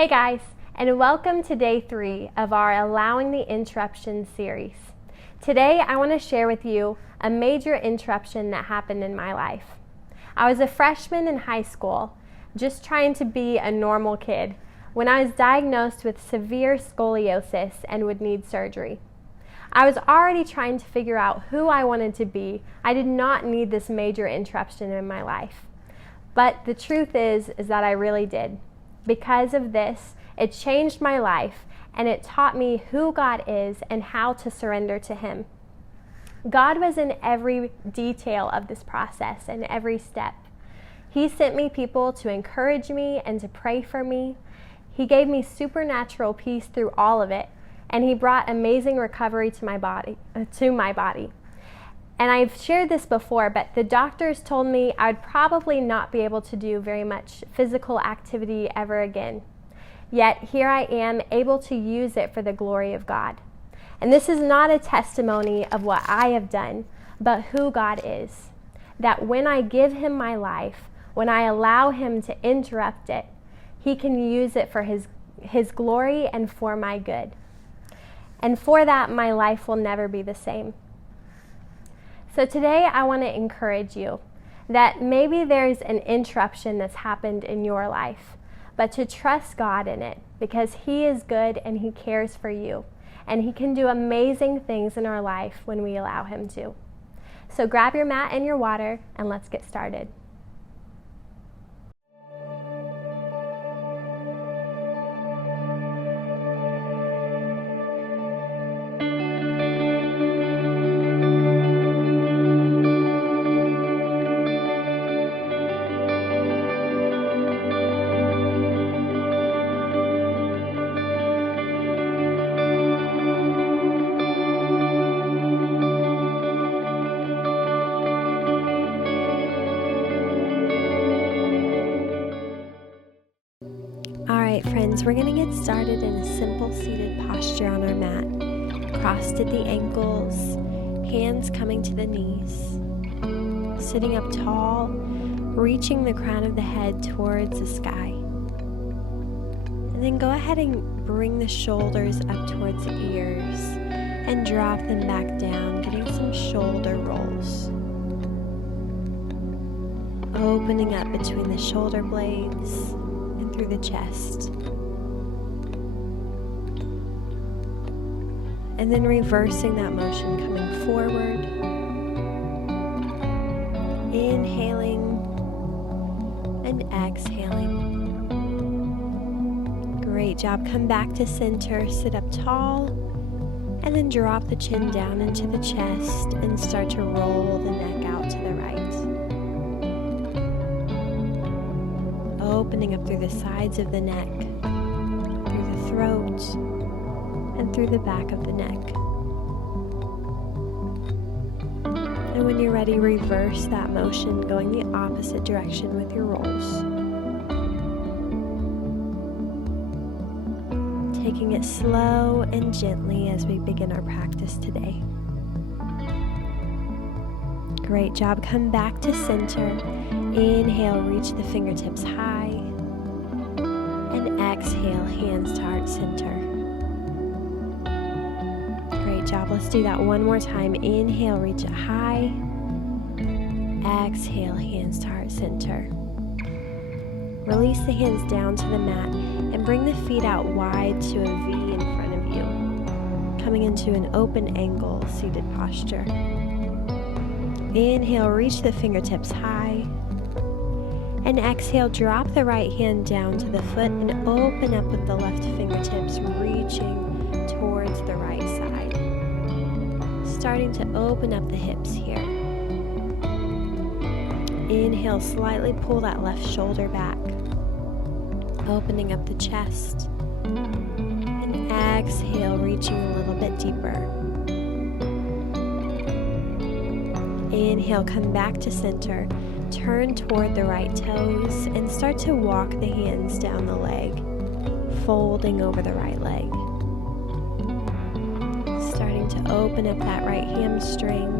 Hey guys, and welcome to day 3 of our Allowing the Interruption series. Today I want to share with you a major interruption that happened in my life. I was a freshman in high school, just trying to be a normal kid, when I was diagnosed with severe scoliosis and would need surgery. I was already trying to figure out who I wanted to be. I did not need this major interruption in my life. But the truth is that I really did. Because of this, it changed my life and it taught me who God is and how to surrender to Him. God was in every detail of this process and every step. He sent me people to encourage me and to pray for me. He gave me supernatural peace through all of it, and He brought amazing recovery to my body. And I've shared this before, but the doctors told me I would probably not be able to do very much physical activity ever again. Yet here I am, able to use it for the glory of God. And this is not a testimony of what I have done, but who God is. That when I give Him my life, when I allow Him to interrupt it, He can use it for His glory and for my good. And for that, my life will never be the same. So today I want to encourage you that maybe there's an interruption that's happened in your life, but to trust God in it because He is good and He cares for you, and He can do amazing things in our life when we allow Him to. So grab your mat and your water and let's get started. Alright friends, we're going to get started in a simple seated posture on our mat. Crossed at the ankles, hands coming to the knees. Sitting up tall, reaching the crown of the head towards the sky. And then go ahead and bring the shoulders up towards the ears and drop them back down, getting some shoulder rolls. Opening up between the shoulder blades through the chest. And then reversing that motion, coming forward, inhaling and exhaling. Great job. Come back to center, sit up tall, and then drop the chin down into the chest and start to roll the neck out to the right. Opening up through the sides of the neck, through the throat, and through the back of the neck. And when you're ready, reverse that motion, going the opposite direction with your rolls. Taking it slow and gently as we begin our practice today. Great job. Come back to center. Inhale, reach the fingertips high, and exhale, hands to heart center. Great job. Let's do that one more time. Inhale, reach it high. Exhale, hands to heart center. Release the hands down to the mat and bring the feet out wide to a V in front of you, coming into an open angle seated posture. Inhale, reach the fingertips high. And exhale, drop the right hand down to the foot and open up with the left fingertips, reaching towards the right side. Starting to open up the hips here. Inhale, slightly pull that left shoulder back, opening up the chest. And exhale, reaching a little bit deeper. Inhale, come back to center. Turn toward the right toes and start to walk the hands down the leg, folding over the right leg. Starting to open up that right hamstring.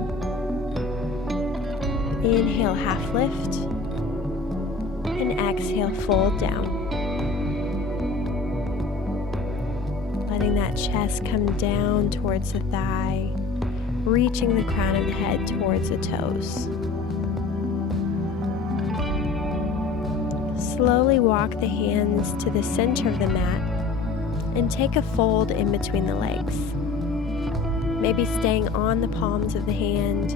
Inhale, half lift, and exhale, fold down. allowing that chest come down towards the thigh, reaching the crown of the head towards the toes. Slowly walk the hands to the center of the mat and take a fold in between the legs. Maybe staying on the palms of the hand,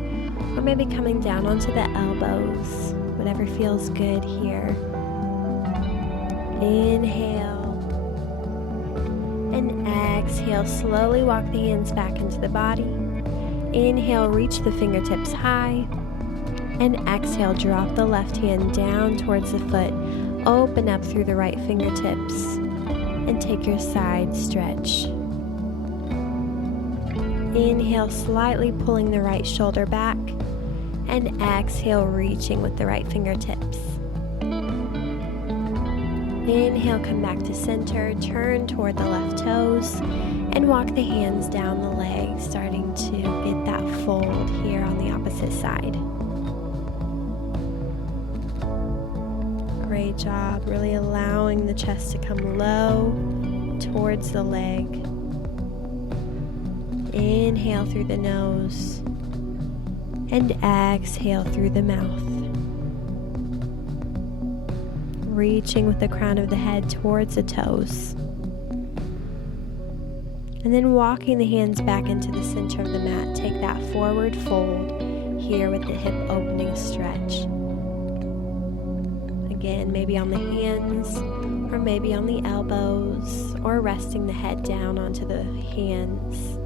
or maybe coming down onto the elbows, whatever feels good here. Inhale and exhale. Slowly walk the hands back into the body. Inhale, reach the fingertips high, and exhale, drop the left hand down towards the foot. Open up through the right fingertips and take your side stretch. Inhale, slightly pulling the right shoulder back, and exhale, reaching with the right fingertips. Inhale, come back to center, turn toward the left toes, and walk the hands down the legs, starting to get that fold here on the opposite side. Great job, really allowing the chest to come low towards the leg. Inhale through the nose and exhale through the mouth. Reaching with the crown of the head towards the toes. And then walking the hands back into the center of the mat. Take that forward fold here with the hip opening stretch. Again, maybe on the hands, or maybe on the elbows, or resting the head down onto the hands.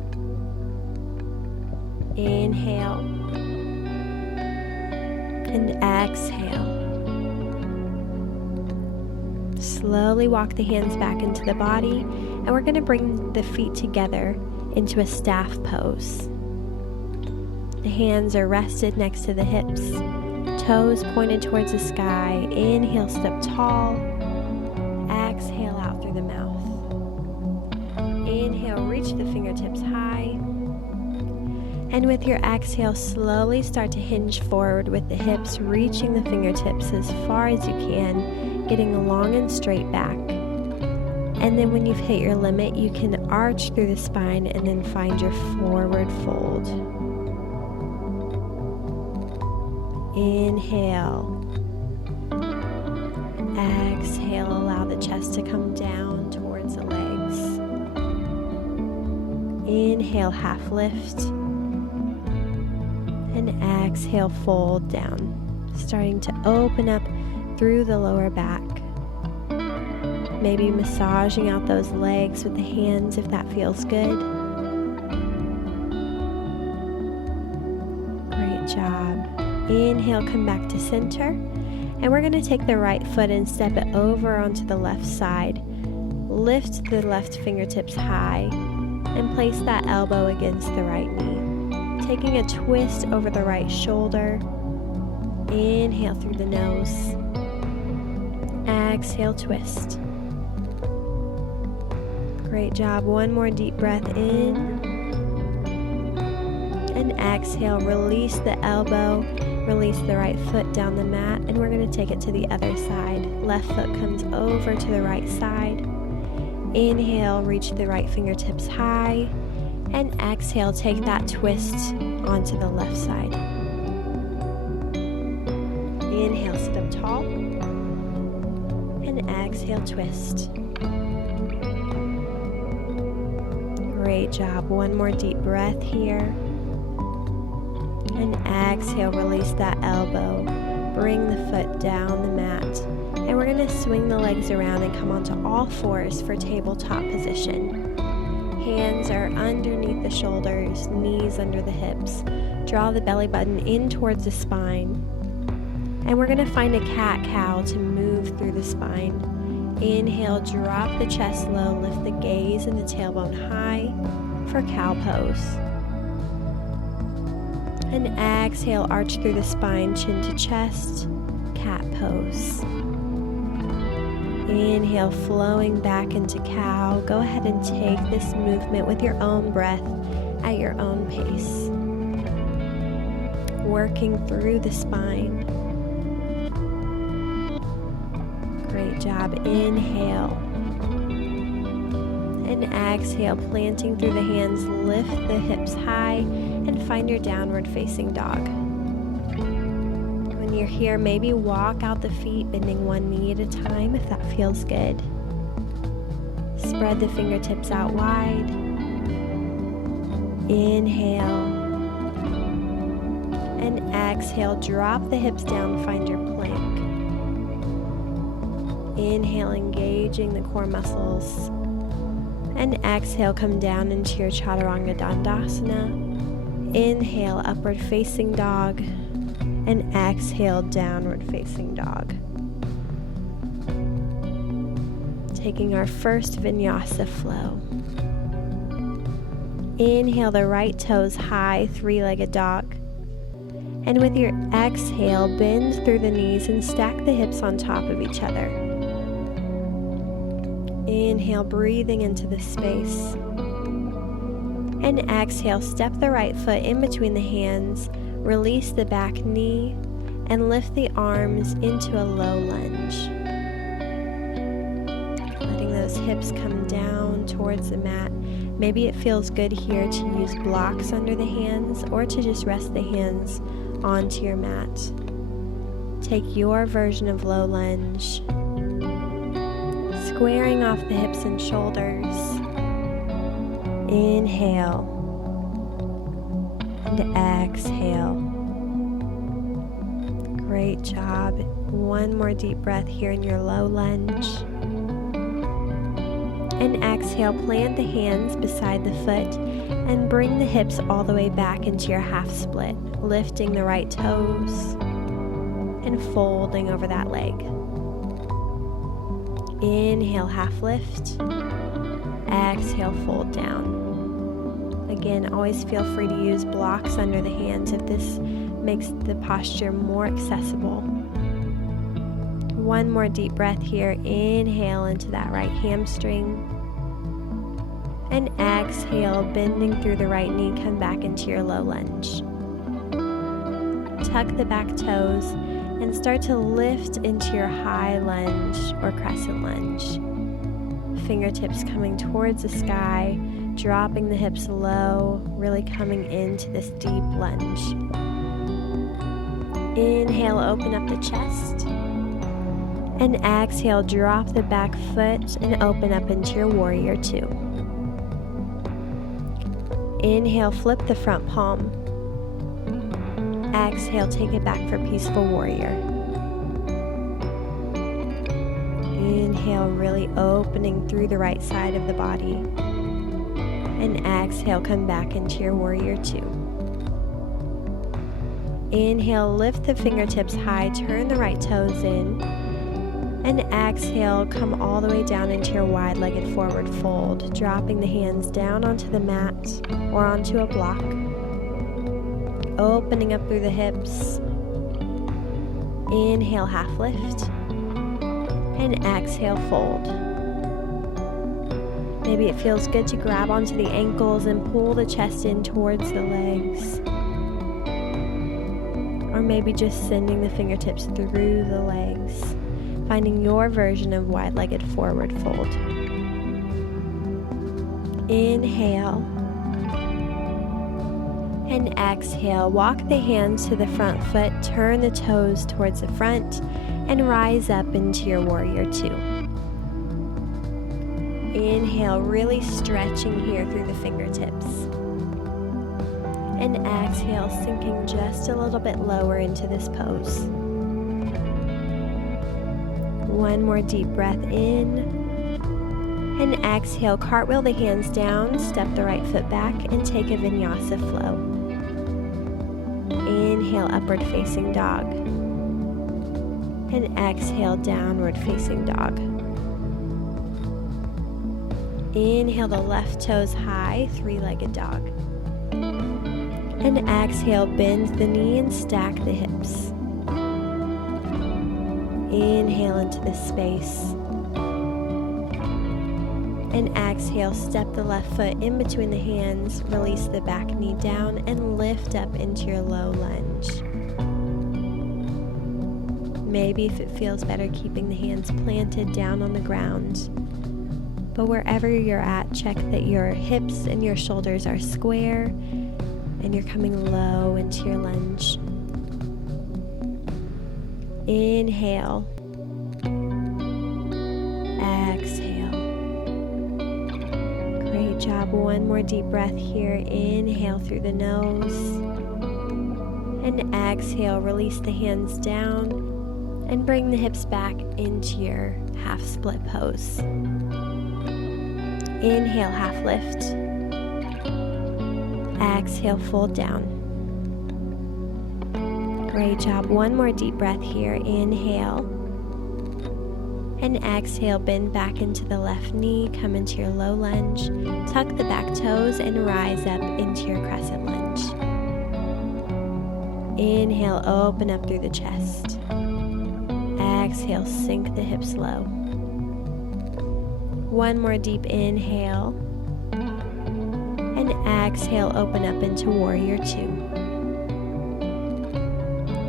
Inhale and exhale. Slowly walk the hands back into the body, and we're going to bring the feet together into a staff pose. The hands are rested next to the hips, toes pointed towards the sky. Inhale, sit up tall. Exhale out through the mouth. Inhale, reach the fingertips high. And with your exhale, slowly start to hinge forward with the hips, reaching the fingertips as far as you can, getting long and straight back. And then when you've hit your limit, you can arch through the spine and then find your forward fold. Inhale. Exhale, allow the chest to come down towards the legs. Inhale, half lift. And exhale, fold down, starting to open up through the lower back. Maybe massaging out those legs with the hands if that feels good. Great job. Inhale, come back to center. And we're going to take the right foot and step it over onto the left side. Lift the left fingertips high and place that elbow against the right knee. Taking a twist over the right shoulder. Inhale through the nose. Exhale, twist. Great job. One more deep breath in. And exhale, release the elbow. Release the right foot down the mat. And we're going to take it to the other side. Left foot comes over to the right side. Inhale, reach the right fingertips high. And exhale, take that twist onto the left side. Inhale, sit up tall. And exhale, twist. Great job. One more deep breath here. And exhale, release that elbow. Bring the foot down the mat. And we're going to swing the legs around and come onto all fours for tabletop position. Hands are underneath the shoulders, knees under the hips. Draw the belly button in towards the spine. And we're going to find a cat-cow to move through the spine. Inhale, drop the chest low, lift the gaze and the tailbone high for cow pose. And exhale, arch through the spine, chin to chest, cat pose. Inhale, flowing back into cow. Go ahead and take this movement with your own breath at your own pace. Working through the spine. Great job. Inhale. And And exhale, planting through the hands, lift the hips high and find your downward facing dog. When you're here, maybe walk out the feet, bending one knee at a time if that feels good. Spread the fingertips out wide. Inhale. And exhale, drop the hips down, find your plank. Inhale, engaging the core muscles. And exhale, come down into your Chaturanga Dandasana. Inhale, upward facing dog. And exhale, downward facing dog. Taking our first vinyasa flow. Inhale the right toes high, three-legged dog. And with your exhale, bend through the knees and stack the hips on top of each other. Inhale, breathing into the space. And exhale, step the right foot in between the hands, release the back knee, and lift the arms into a low lunge. Letting those hips come down towards the mat. Maybe it feels good here to use blocks under the hands or to just rest the hands onto your mat. Take your version of low lunge. Squaring off the hips and shoulders. Inhale. And exhale. Great job. One more deep breath here in your low lunge. And exhale, plant the hands beside the foot and bring the hips all the way back into your half split, lifting the right toes and folding over that leg. Inhale, half lift. Exhale, fold down. Again, always feel free to use blocks under the hands if this makes the posture more accessible. One more deep breath here. Inhale into that right hamstring. And exhale, bending through the right knee, come back into your low lunge. Tuck the back toes and start to lift into your high lunge or crescent lunge. Fingertips coming towards the sky, dropping the hips low, really coming into this deep lunge. Inhale, open up the chest. And exhale, drop the back foot and open up into your warrior two. Inhale, flip the front palm. Exhale, take it back for peaceful warrior. Inhale, really opening through the right side of the body. And exhale, come back into your warrior two. Inhale, lift the fingertips high, turn the right toes in. And exhale, come all the way down into your wide-legged forward fold, dropping the hands down onto the mat or onto a block. Opening up through the hips. Inhale, half lift. And exhale, fold. Maybe it feels good to grab onto the ankles and pull the chest in towards the legs. Or maybe just sending the fingertips through the legs, finding your version of wide-legged forward fold. Inhale. And exhale, walk the hands to the front foot, turn the toes towards the front, and rise up into your warrior two. Inhale, really stretching here through the fingertips. And exhale, sinking just a little bit lower into this pose. One more deep breath in. And exhale, cartwheel the hands down, step the right foot back, and take a vinyasa flow. Inhale, upward facing dog. And exhale, downward facing dog. Inhale the left toes high, three-legged dog. And exhale, bend the knee and stack the hips. Inhale into the space. And exhale, step the left foot in between the hands, release the back knee down, and lift up into your low lunge. Maybe if it feels better, keeping the hands planted down on the ground. But wherever you're at, check that your hips and your shoulders are square and you're coming low into your lunge. Inhale. Exhale. Great job. One more deep breath here. Inhale through the nose. And exhale. Release the hands down and bring the hips back into your half split pose. Inhale, half lift. Exhale, fold down. Great job. One more deep breath here. Inhale. And exhale, bend back into the left knee. Come into your low lunge. Tuck the back toes and rise up into your crescent lunge. Inhale, open up through the chest. Exhale, sink the hips low. One more deep inhale. And exhale, open up into warrior two.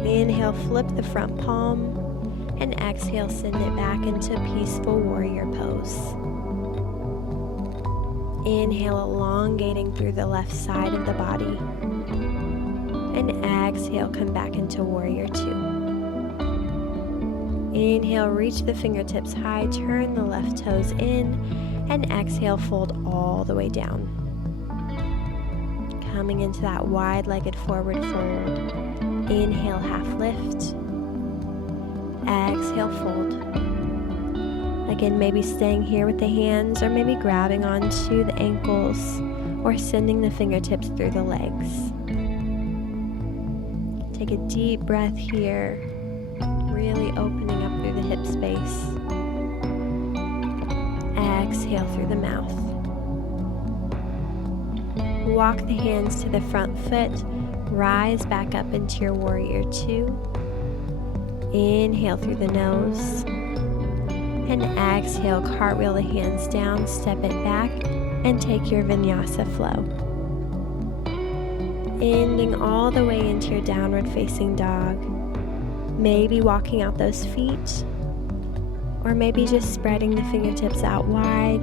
Inhale, flip the front palm. And exhale, send it back into peaceful warrior pose. Inhale, elongating through the left side of the body. And exhale, come back into warrior two. Inhale, reach the fingertips high, turn the left toes in, and exhale, fold all the way down. Coming into that wide-legged forward fold. Inhale, half lift. Exhale, fold. Again, maybe staying here with the hands, or maybe grabbing onto the ankles, or sending the fingertips through the legs. Take a deep breath here, really opening up through the hip space. Exhale through the mouth. Walk the hands to the front foot, rise back up into your warrior two. Inhale through the nose. And exhale, cartwheel the hands down, step it back, and take your vinyasa flow. Ending all the way into your downward facing dog. Maybe walking out those feet, or maybe just spreading the fingertips out wide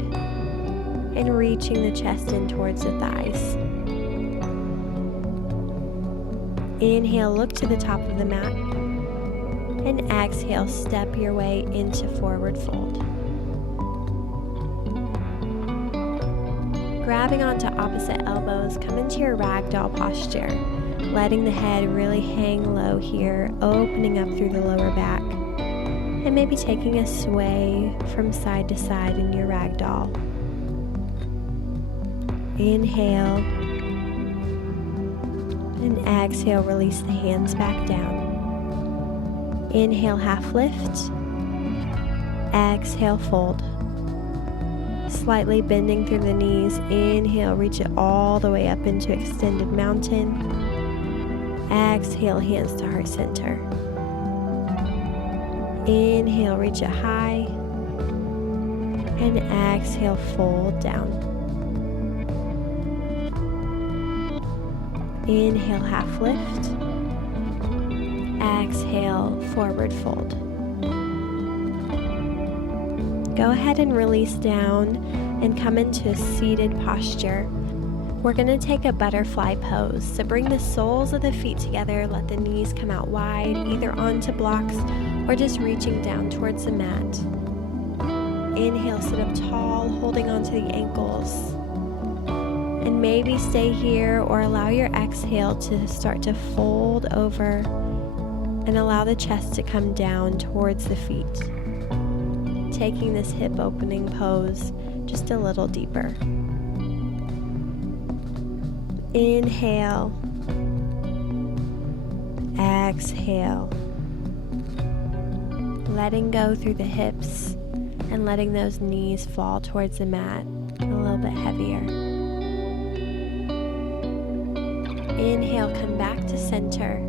and reaching the chest in towards the thighs. Inhale, look to the top of the mat, and exhale, step your way into forward fold. Grabbing onto opposite elbows, come into your ragdoll posture, letting the head really hang low here, opening up through the lower back, and maybe taking a sway from side to side in your ragdoll. Inhale, and exhale, release the hands back down. Inhale, half lift. Exhale, fold. Slightly bending through the knees. Inhale, reach it all the way up into extended mountain. Exhale, hands to heart center. Inhale, reach it high. And exhale, fold down. Inhale, half lift. Exhale, forward fold. Go ahead and release down and come into a seated posture. We're going to take a butterfly pose. So bring the soles of the feet together, let the knees come out wide, either onto blocks or just reaching down towards the mat. Inhale, sit up tall, holding onto the ankles. And maybe stay here or allow your exhale to start to fold over and allow the chest to come down towards the feet. Taking this hip opening pose just a little deeper. Inhale. Exhale. Letting go through the hips and letting those knees fall towards the mat a little bit heavier. Inhale, come back to center.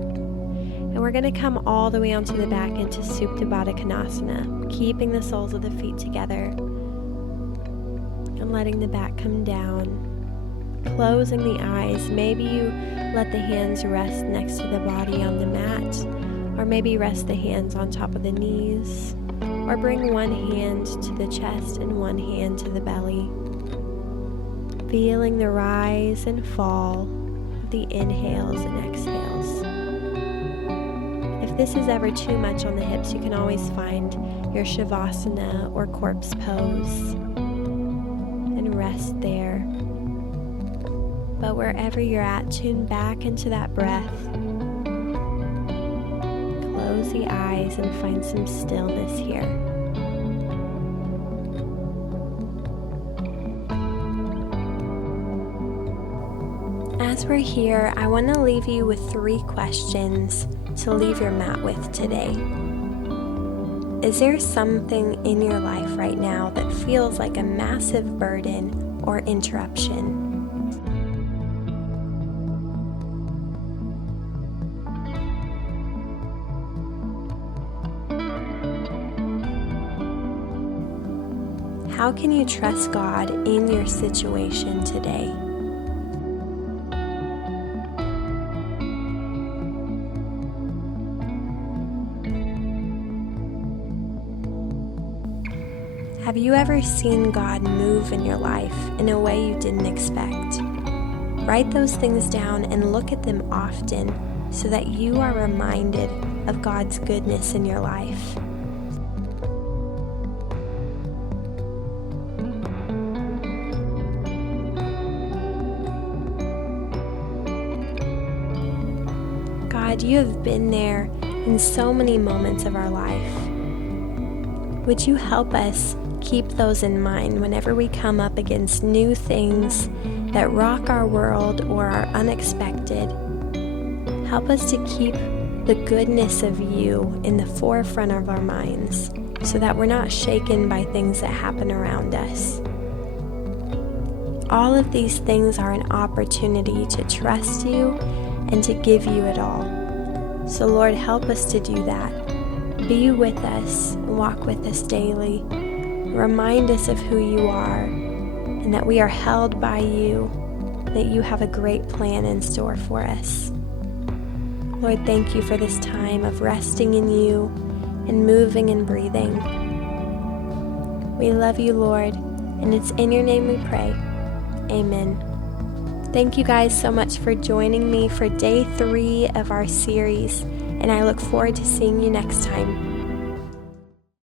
And we're going to come all the way onto the back into Supta Baddha Konasana, keeping the soles of the feet together and letting the back come down. Closing the eyes. Maybe you let the hands rest next to the body on the mat, or maybe rest the hands on top of the knees. or bring one hand to the chest and one hand to the belly, feeling the rise and fall of the inhales and exhales. If this is ever too much on the hips, you can always find your Shavasana or corpse pose and rest there. But wherever you're at, tune back into that breath. Close the eyes and find some stillness here. As we're here, I want to leave you with 3 questions to leave your mat with today. Is there something in your life right now that feels like a massive burden or interruption? How can you trust God in your situation today? Have you ever seen God move in your life in a way you didn't expect? Write those things down and look at them often so that you are reminded of God's goodness in your life. God, you have been there in so many moments of our life. Would you help us keep those in mind whenever we come up against new things that rock our world or are unexpected? Help us to keep the goodness of you in the forefront of our minds so that we're not shaken by things that happen around us. All of these things are an opportunity to trust you and to give you it all. So Lord, help us to do that. Be with us and walk with us daily. Remind us of who you are and that we are held by you, that you have a great plan in store for us. Lord, thank you for this time of resting in you and moving and breathing. We love you, Lord, and it's in your name we pray. Amen. Thank you guys so much for joining me for day 3 of our series, and I look forward to seeing you next time.